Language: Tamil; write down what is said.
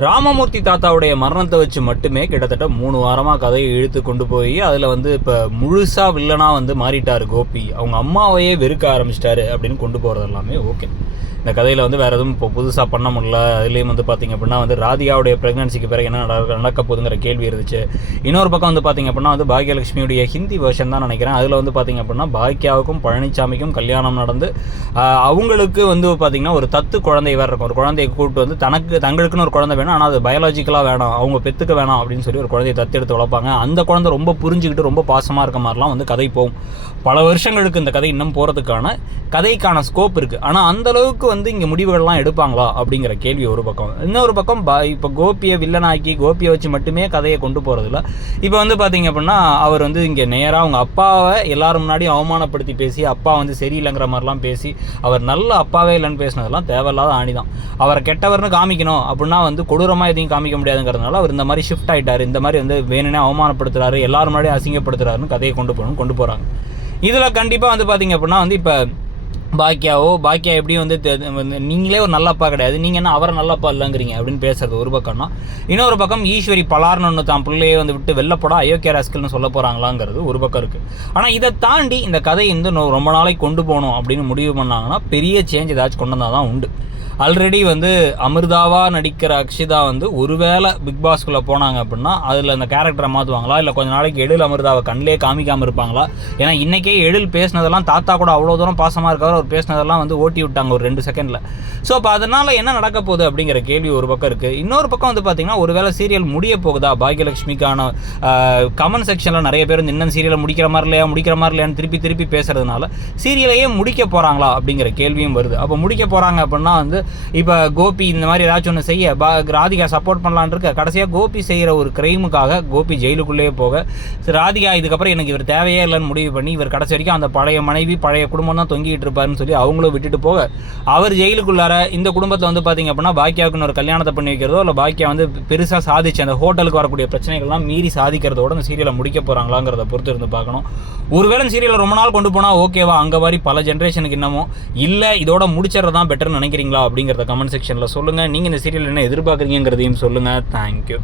ராமமூர்த்தி தாத்தாவுடைய மரணத்தை வச்சு மட்டுமே கிட்டத்தட்ட 3 வாரமாக கதையை இழுத்து கொண்டு போய் அதில் வந்து இப்போ முழுசாக வில்லனாக வந்து மாறிட்டார் கோபி. அவங்க அம்மாவையே வெறுக்க ஆரம்பிச்சிட்டாரு அப்படின்னு கொண்டு போகிறது எல்லாமே ஓகே. இந்த கதையில் வந்து வேறு எதுவும் இப்போ புதுசாக பண்ண முடியல. அதுலேயும் வந்து பார்த்திங்க அப்படின்னா வந்து ராதிகாவுடைய ப்ரெக்னன்சிக்கு பிறகு என்ன நடக்க போகுதுங்கிற கேள்வி இருந்துச்சு. இன்னொரு பக்கம் வந்து பார்த்திங்க அப்படின்னா வந்து பாக்யலட்சுமியுடைய ஹிந்தி வேர்ஷன் தான் நினைக்கிறேன். அதில் வந்து பார்த்திங்க அப்படின்னா பாக்கியாவுக்கும் பழனிசாமிக்கும் கல்யாணம் நடந்து அவங்களுக்கு வந்து பார்த்திங்கன்னா ஒரு தத்து குழந்தை வேறு இருக்கும். ஒரு குழந்தையை கூப்பிட்டு வந்து தங்களுக்குன்னு ஒரு குழந்தை வேணும், ஆனால் அது பயாலஜிக்கலாக வேணாம், அவங்க பெற்றுக்க வேணாம் அப்படின்னு சொல்லி ஒரு குழந்தையை தத்தெடுத்து வளர்ப்பாங்க. அந்த குழந்தை ரொம்ப புரிஞ்சுக்கிட்டு ரொம்ப பாசமாக இருக்க மாதிரிலாம் வந்து கதை போகும். பல வருஷங்களுக்கு இந்த கதை இன்னும் போகிறதுக்கான கதைக்கான ஸ்கோப் இருக்குது. ஆனால் அந்தளவுக்கு வந்து இங்கே முடிவுகள்லாம் எடுப்பாங்களா அப்படிங்கிற கேள்வி ஒரு பக்கம். இன்னொரு பக்கம் இப்போ கோபியை வில்லனாக்கி கோபியை வச்சு மட்டுமே கதையை கொண்டு போகிறதில்ல. இப்போ வந்து பார்த்திங்க அப்படின்னா அவர் வந்து இங்கே நேராக அவங்க அப்பாவை எல்லாரும் முன்னாடி அவமானப்படுத்தி பேசி அப்பா வந்து சரியில்லைங்கிற மாதிரிலாம் பேசி அவர் நல்ல அப்பாவே இல்லைன்னு பேசினதெல்லாம் தேவையில்லாத ஆணி தான். அவரை கெட்டவர்னு காமிக்கணும் அப்படின்னா வந்து கொடூரமாக எதையும் காமிக்க முடியாதுங்கிறதுனால அவர் இந்த மாதிரி ஷிஃப்ட் ஆகிட்டார். இந்த மாதிரி வந்து வேணுனே அவமானப்படுத்துகிறாரு, எல்லாரும் முன்னாடி அசிங்கப்படுத்துகிறாருன்னு கதையை கொண்டு போகிறாங்க. இதில் கண்டிப்பாக வந்து பார்த்திங்க அப்படின்னா வந்து இப்போ பாக்கியா எப்படி வந்து நீங்களே ஒரு நல்ல அப்பா கிடையாது, நீங்கள் என்ன அவரை நல்ல அப்பா இல்லைங்கிறீங்க அப்படின்னு பேசுறது ஒரு பக்கம்னா, இன்னொரு பக்கம் ஈஸ்வரி பலார்னு ஒன்று தான் பிள்ளையே வந்து விட்டு வெள்ளப்படா அயோக்கிய ராஸ்கல்னு சொல்ல போகிறாங்களாங்கிறது ஒரு பக்கம் இருக்குது. ஆனால் இதை தாண்டி இந்த கதை வந்து ரொம்ப நாளைக்கு கொண்டு போகணும் அப்படின்னு முடிவு பண்ணாங்கன்னா பெரிய சேஞ்ச் ஏதாச்சும் கொண்டு வந்தால் தான் உண்டு. ஆல்ரெடி வந்து அமிர்தாவாக நடிக்கிற அக்ஷிதா வந்து ஒருவேளை பிக் பாஸ்குள்ளே போனாங்க அப்படின்னா அதில் அந்த கேரக்டரை மாற்றுவாங்களா, இல்லை கொஞ்சம் நாளைக்கு எழில் அமிர்தாவை கண்ணிலே காமிக்காமல் இருப்பாங்களா? ஏன்னா இன்றைக்கே எழில் பேசினதெல்லாம் தாத்தா கூட அவ்வளோ தூரம் பாசமாக இருக்காரு, அவர் பேசினதெல்லாம் வந்து ஓட்டி விட்டாங்க ஒரு 2 செகண்டில். ஸோ அப்போ அதனால் என்ன நடக்க போகுது அப்படிங்கிற கேள்வி ஒரு பக்கம் இருக்குது. இன்னொரு பக்கம் வந்து பார்த்திங்கன்னா ஒருவேளை சீரியல் முடிய போகுதா பாக்யலட்சுமிக்கான கமெண்ட் செக்ஷனில் நிறைய பேர் வந்து இன்னும் சீரியலை முடிக்கிற மாதிரி இல்லையான்னு திருப்பி பேசுறதுனால சீரியலையே முடிக்க போகிறாங்களா அப்படிங்கிற கேள்வியும் வருது. அப்போ முடிக்க போகிறாங்க அப்படின்னா வந்து இப்போ கோபி இந்த மாதிரி ஏதாச்சும் ஒன்று செய்ய ராதிகா சப்போர்ட் பண்ணலான் இருக்க, கடைசியாக கோபி செய்கிற ஒரு கிரைமுக்காக கோபி ஜெயிலுக்குள்ளேயே போக ராதிகா இதுக்கப்புறம் எனக்கு இவர் தேவையே இல்லைன்னு முடிவு பண்ணி இவர் கடைசி வரைக்கும் அந்த பழைய மனைவி பழைய குடும்பம் தான் தொங்கிட்டு இருப்பாருன்னு சொல்லி அவங்களும் விட்டுட்டு போக அவர் ஜெயிலுக்குள்ளார இந்த குடும்பத்தில் வந்து பார்த்திங்க அப்படின்னா பாக்கியாவுக்குன்னு ஒரு கல்யாணத்தை பண்ணி வைக்கிறதோ இல்லை பாக்கியா வந்து பெருசாக சாதிச்சு அந்த ஹோட்டலுக்கு வரக்கூடிய பிரச்சனைகள்லாம் மீறி சாதிக்கிறதோட அந்த சீரியலை முடிக்க போகிறாங்களாங்கிறத பொறுத்து இருந்து பார்க்கணும். ஒருவேளை சீரியலை ரொம்ப நாள் கொண்டு போனால் ஓகேவா, அங்கே மாதிரி பல ஜென்ரேஷனுக்கு இன்னமும் இல்லை இதோட முடிச்சிடறது தான் பெட்டர்னு நினைக்கிறீங்களா அப்படிங்கிறத கமெண்ட் செக்ஷனில் சொல்லுங்கள். நீங்கள் இந்த சீரியல் என்ன எதிர்பார்க்குறீங்கிறதையும் சொல்லுங்கள். தேங்க்யூ.